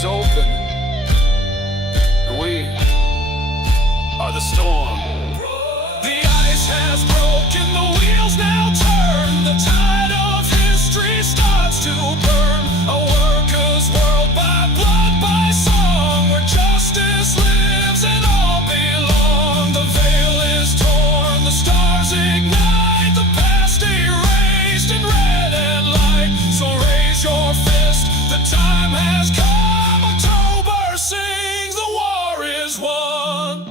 is open, and we are the storm. The ice has broken, the wheels now turn. The tide of history starts to burn. A worker's world by blood, by song, where justice lives and all belong. The veil is torn, the stars ignite, the past erased in red and light. So raise your fist, the time has come. October sings, the war is won.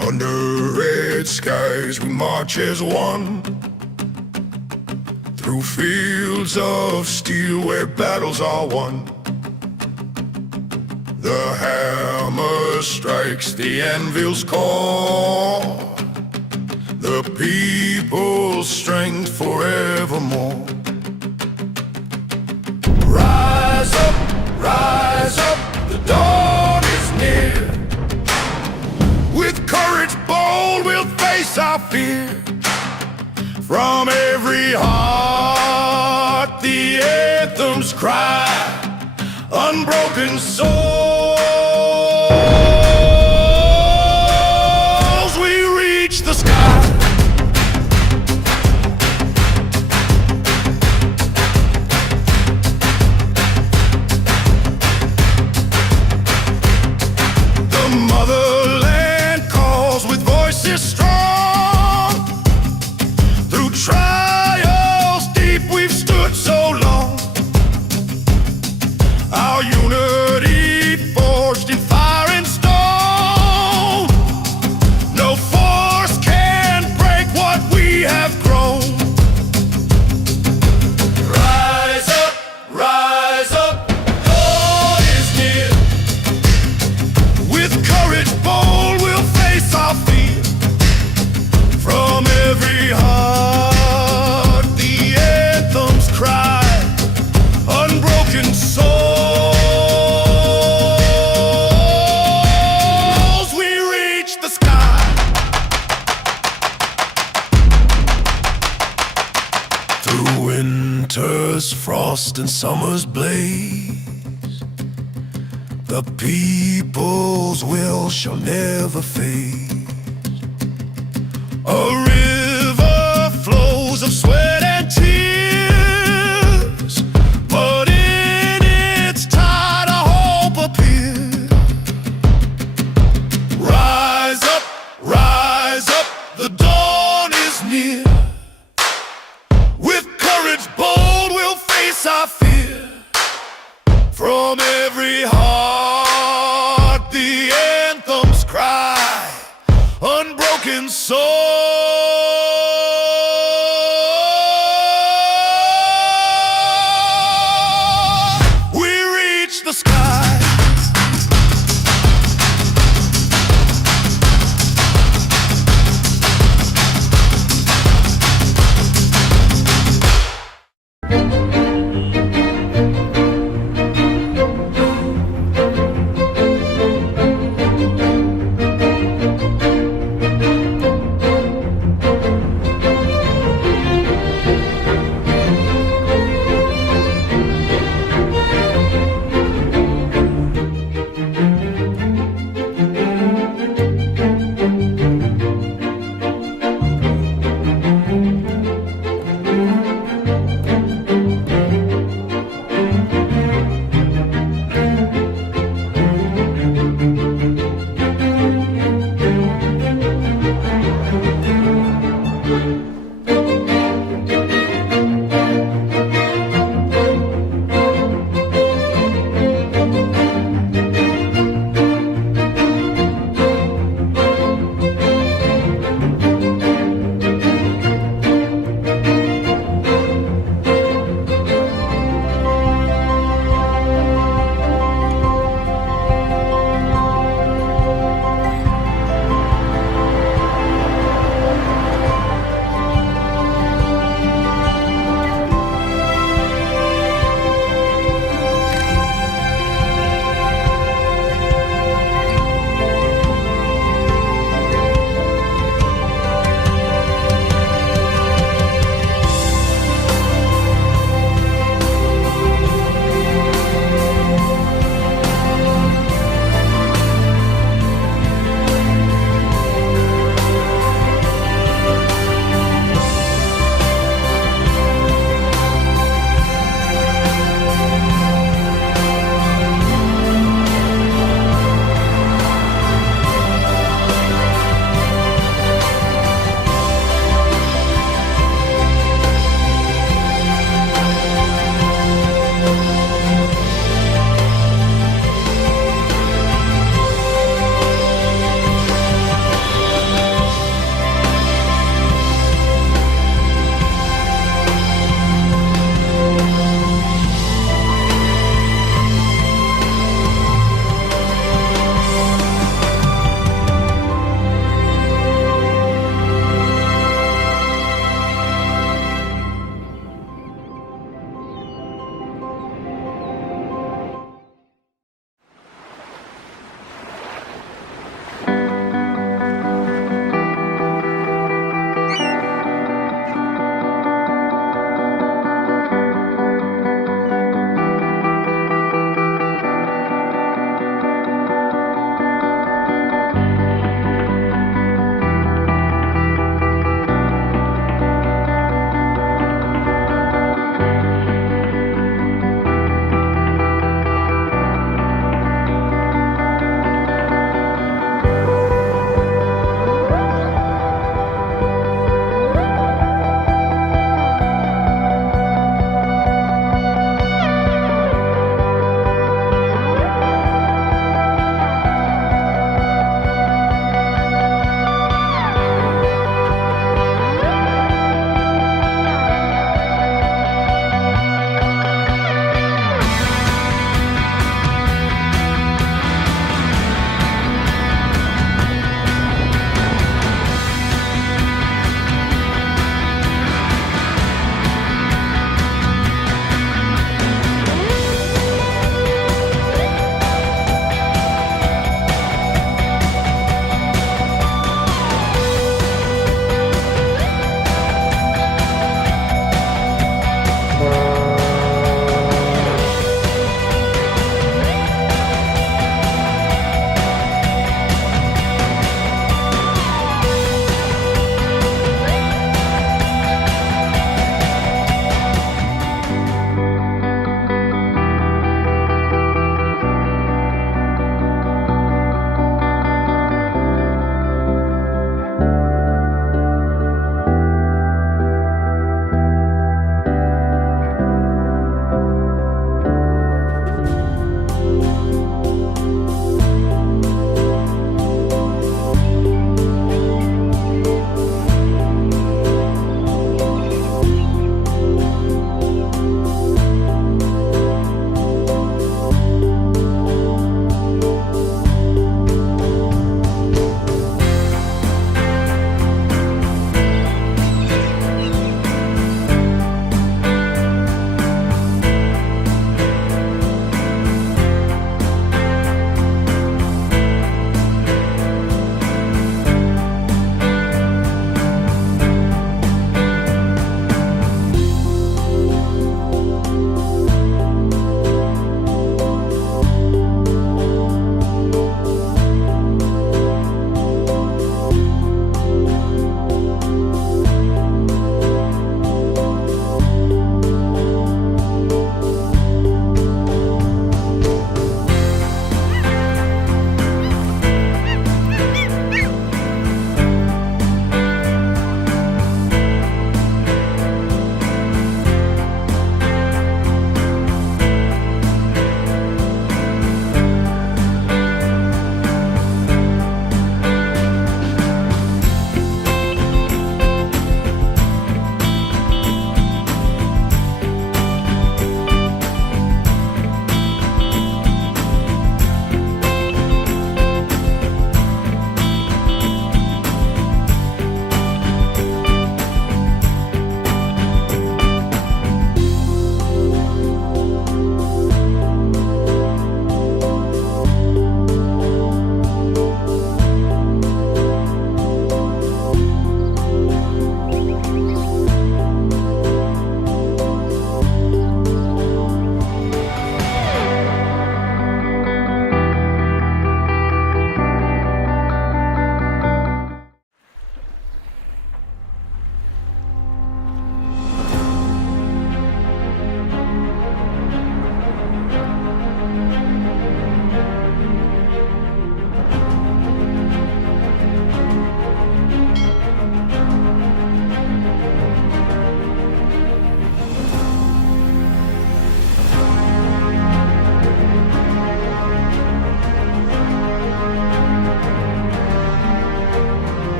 Under red skies we march as one, through fields of steel where battles are won. The hammer strikes, the anvil's call, the people's strength forevermore. Rise up, the dawn is near. With courage bold we'll face our fear. From every heart the anthems cry, unbroken souls, we reach the sky. The motherland calls with voices strong. Through trials deep we've stood so long. Our unity forged in fire and stone. No force can break what we have grown. Rise up, God is near. With courage bold we'll face our fear. From every heart the anthems cry, unbroken souls, we reach the sky. Through winter's frost and summer's blaze, the people's will shall never fade. A river flows of sweat and tears, but in its tide a hope appears. Rise up, the dawn is near. With courage bold we'll face our fear. From every heart the anthems cry, unbroken soul.